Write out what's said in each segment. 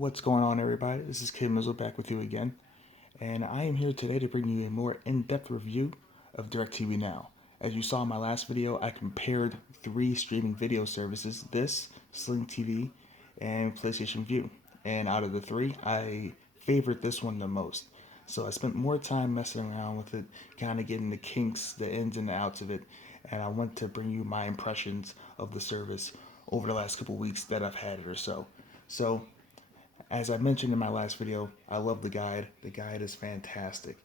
What's going on, everybody? This is Kid Mizzle back with you again, and I am here today to bring you a more in-depth review of DIRECTV Now. As you saw in my last video, I compared 3 streaming video services, Sling TV, and PlayStation Vue. And out of the 3, I favored this one the most. So I spent more time messing around with it, kind of getting the kinks, the ins and the outs of it, and I want to bring you my impressions of the service over the last couple weeks that I've had it or so. So as I mentioned in my last video, I love the guide. The guide is fantastic.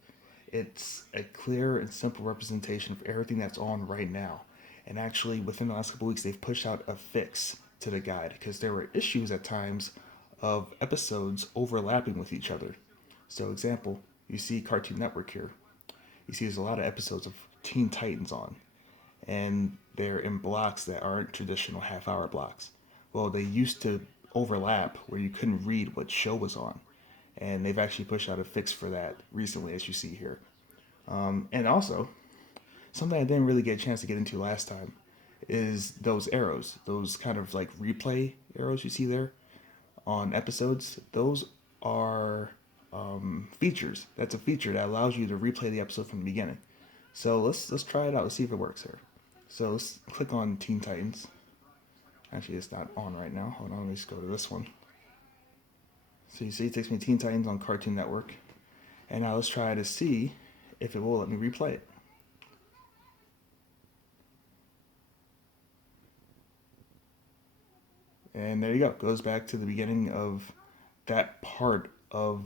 It's a clear and simple representation of everything that's on right now. And actually, within the last couple weeks, they've pushed out a fix to the guide because there were issues at times of episodes overlapping with each other. So, example, you see Cartoon Network here. You see there's a lot of episodes of Teen Titans on, and they're in blocks that aren't traditional half-hour blocks. Well, they used to overlap where you couldn't read what show was on, and they've actually pushed out a fix for that recently, as you see here. And also, something I didn't really get a chance to get into last time is those arrows, those kind of like replay arrows you see there on episodes. Those are features. That's a feature that allows you to replay the episode from the beginning. So let's try it out. Let's see if it works here. So let's click on Teen Titans. Actually, it's not on right now. Hold on, let me just go to this one. So you see it takes me to Teen Titans on Cartoon Network. And now let's try to see if it will let me replay it. And there you go. It goes back to the beginning of that part of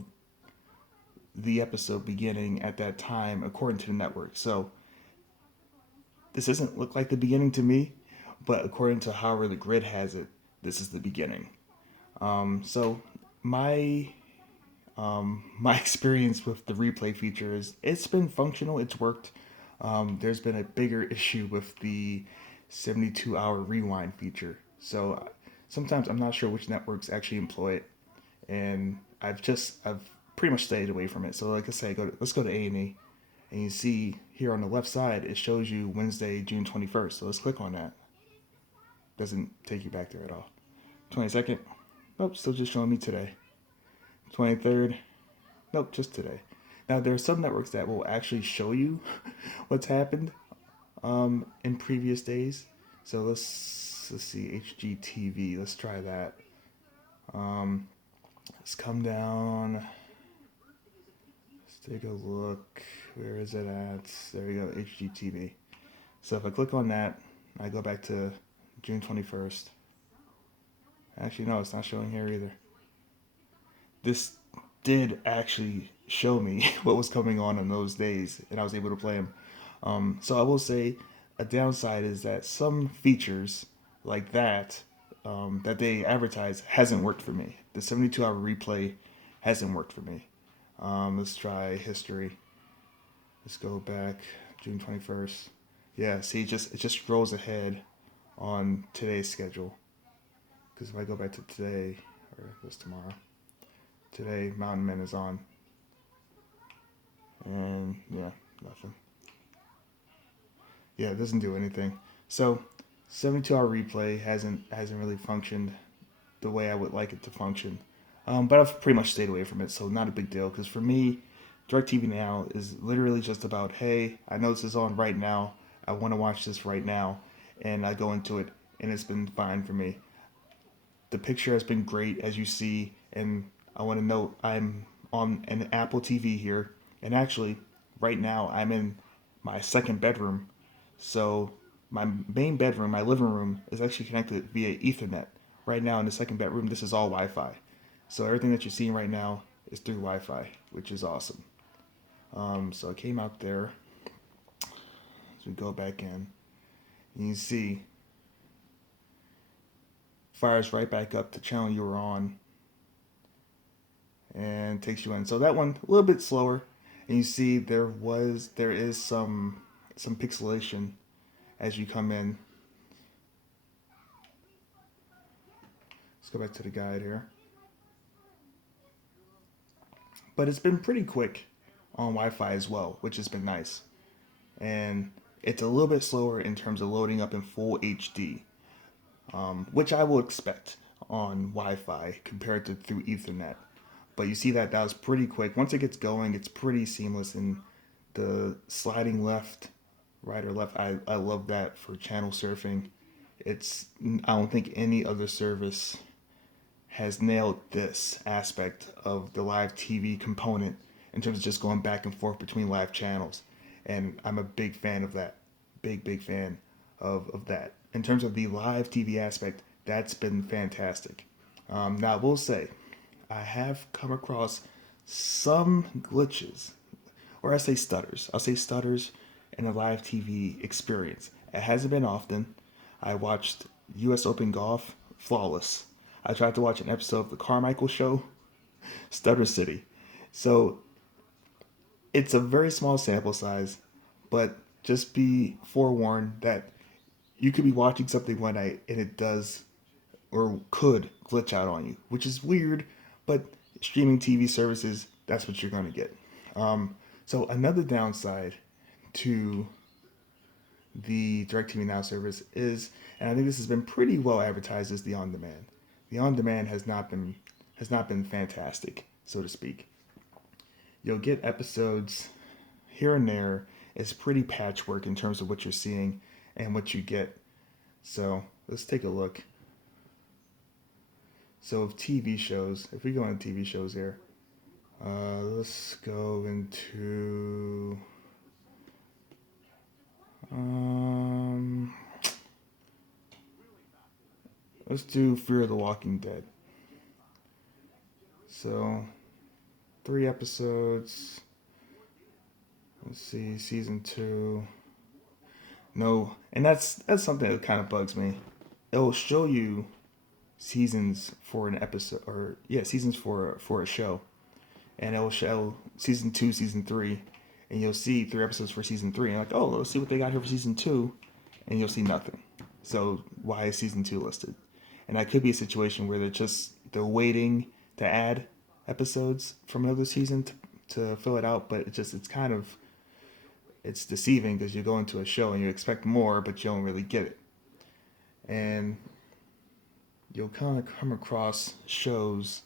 the episode beginning at that time according to the network. So this doesn't look like the beginning to me, but according to however the grid has it, this is the beginning. So my experience with the replay feature is it's been functional. It's worked. There's been a bigger issue with the 72-hour rewind feature. So sometimes I'm not sure which networks actually employ it, and I've pretty much stayed away from it. So like I say, let's go to A&E, and you see here on the left side it shows you Wednesday, June 21st. So let's click on that. Doesn't take you back there at all. 22nd, nope, still just showing me today. 23rd, nope, just today. Now there are some networks that will actually show you what's happened in previous days. So let's see, Hgtv. Let's try that. Let's come down. Let's take a look. Where is it at? There we go, Hgtv. So if I click on that, I go back to June 21st. Actually, no, it's not showing here either. This did actually show me what was coming on in those days, and I was able to play them. So I will say a downside is that some features like that that they advertise hasn't worked for me. The 72-hour replay hasn't worked for me. Let's try history. Let's go back June 21st. Yeah, see, it just scrolls ahead on today's schedule. Because if I go back to today, or this tomorrow, today Mountain Men is on. And yeah, nothing. Yeah, it doesn't do anything. So 72-hour replay hasn't really functioned the way I would like it to function. But I've pretty much stayed away from it, so not a big deal. Because for me, DIRECTV Now is literally just about, hey, I know this is on right now. I want to watch this right now. And I go into it, and it's been fine for me. The picture has been great, as you see. And I want to note, I'm on an Apple TV here. And actually, right now, I'm in my second bedroom. So my main bedroom, my living room, is actually connected via Ethernet. Right now in the second bedroom, this is all Wi-Fi. So everything that you're seeing right now is through Wi-Fi, which is awesome. So I came out there. So we go back in. And you see, fires right back up to channel you were on. And takes you in. So that one, a little bit slower. And you see there is some pixelation as you come in. Let's go back to the guide here. But it's been pretty quick on Wi-Fi as well, which has been nice. And it's a little bit slower in terms of loading up in full HD, which I will expect. on Wi-Fi compared to through Ethernet. But you see that was pretty quick. Once it gets going, it's pretty seamless. And the sliding left, right or left, I love that for channel surfing. I don't think any other service has nailed this aspect of the live TV component in terms of just going back and forth between live channels. And I'm a big fan of that. Big fan of that. In terms of the live TV aspect, that's been fantastic. Now, I will say, I have come across some glitches, or I say stutters. I'll say stutters in a live TV experience. It hasn't been often. I watched U.S. Open Golf, flawless. I tried to watch an episode of The Carmichael Show, Stutter City. So it's a very small sample size, but just be forewarned that you could be watching something one night and it does or could glitch out on you, which is weird, but streaming TV services, that's what you're going to get. So another downside to the DirecTV Now service is, and I think this has been pretty well advertised, is the on-demand. The on-demand has not been fantastic, so to speak. You'll get episodes here and there. It's pretty patchwork in terms of what you're seeing and what you get. So let's take a look. So of TV shows, if we go into TV shows here, let's go into let's do Fear of the Walking Dead. So 3 episodes. Let's see, season 2. No, and that's something that kind of bugs me. It'll show you seasons for an episode, or seasons for a show, and it'll show season 2, season 3, and you'll see 3 episodes for season 3, and like, oh, let's see what they got here for season 2, and you'll see nothing. So why is season 2 listed? And that could be a situation where they're waiting to add episodes from another season to fill it out, but it's deceiving because you go into a show and you expect more, but you don't really get it. And you'll kind of come across shows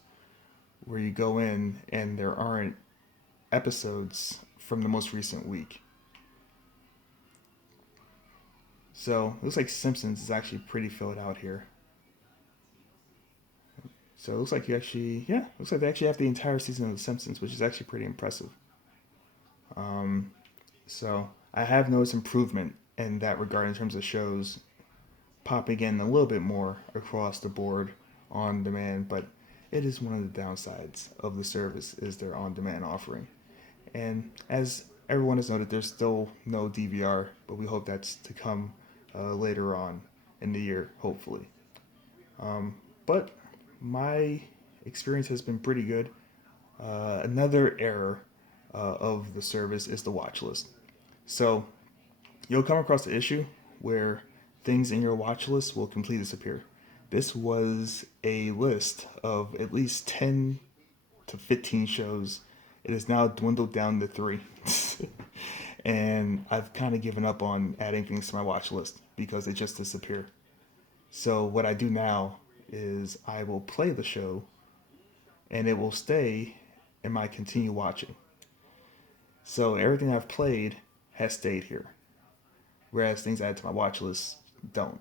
where you go in and there aren't episodes from the most recent week. So it looks like Simpsons is actually pretty filled out here. So it looks like looks like they actually have the entire season of The Simpsons, which is actually pretty impressive. So I have noticed improvement in that regard in terms of shows popping in a little bit more across the board on demand, but it is one of the downsides of the service is their on-demand offering. And as everyone has noted, there's still no DVR, but we hope that's to come later on in the year, hopefully. But my experience has been pretty good. Another error of the service is the watch list. So you'll come across the issue where things in your watch list will completely disappear. This was a list of at least 10 to 15 shows. It has now dwindled down to 3. And I've kind of given up on adding things to my watch list because they just disappear. So what I do now is I will play the show and it will stay in my continue watching. So everything I've played has stayed here, whereas things added to my watch list don't.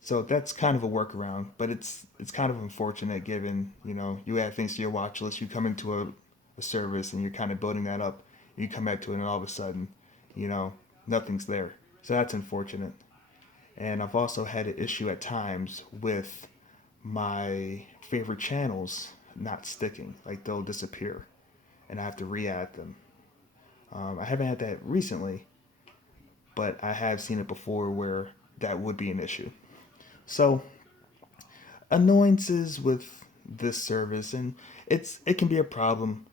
So that's kind of a workaround, but it's kind of unfortunate given, you add things to your watch list, you come into a service and you're kind of building that up, you come back to it and all of a sudden, nothing's there. So that's unfortunate. And I've also had an issue at times with my favorite channels not sticking, like they'll disappear and I have to re-add them. I haven't had that recently, but I have seen it before where that would be an issue. So, annoyances with this service, and it can be a problem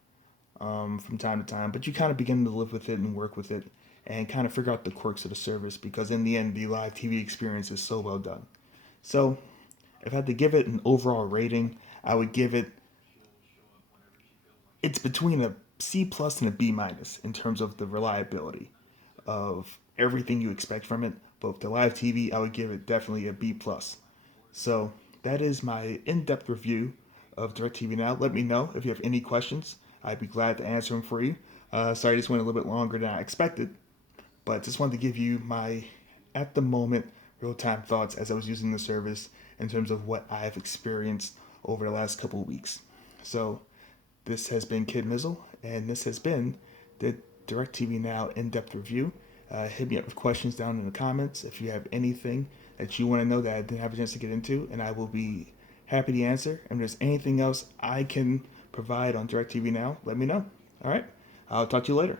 from time to time, but you kind of begin to live with it and work with it and kind of figure out the quirks of the service because in the end, the live TV experience is so well done. So, if I had to give it an overall rating, I would give it's between a C plus and a B minus in terms of the reliability of everything you expect from it. But with the live TV, I would give it definitely a B plus. So that is my in-depth review of DirecTV Now. Let me know if you have any questions. I'd be glad to answer them for you. Sorry, this went a little bit longer than I expected, but just wanted to give you my, at the moment, real-time thoughts as I was using the service in terms of what I've experienced over the last couple of weeks. So this has been Kid Mizzle, and this has been the DirecTV Now in-depth review. Hit me up with questions down in the comments if you have anything that you want to know that I didn't have a chance to get into, and I will be happy to answer. And if there's anything else I can provide on DirecTV Now, let me know. All right, I'll talk to you later.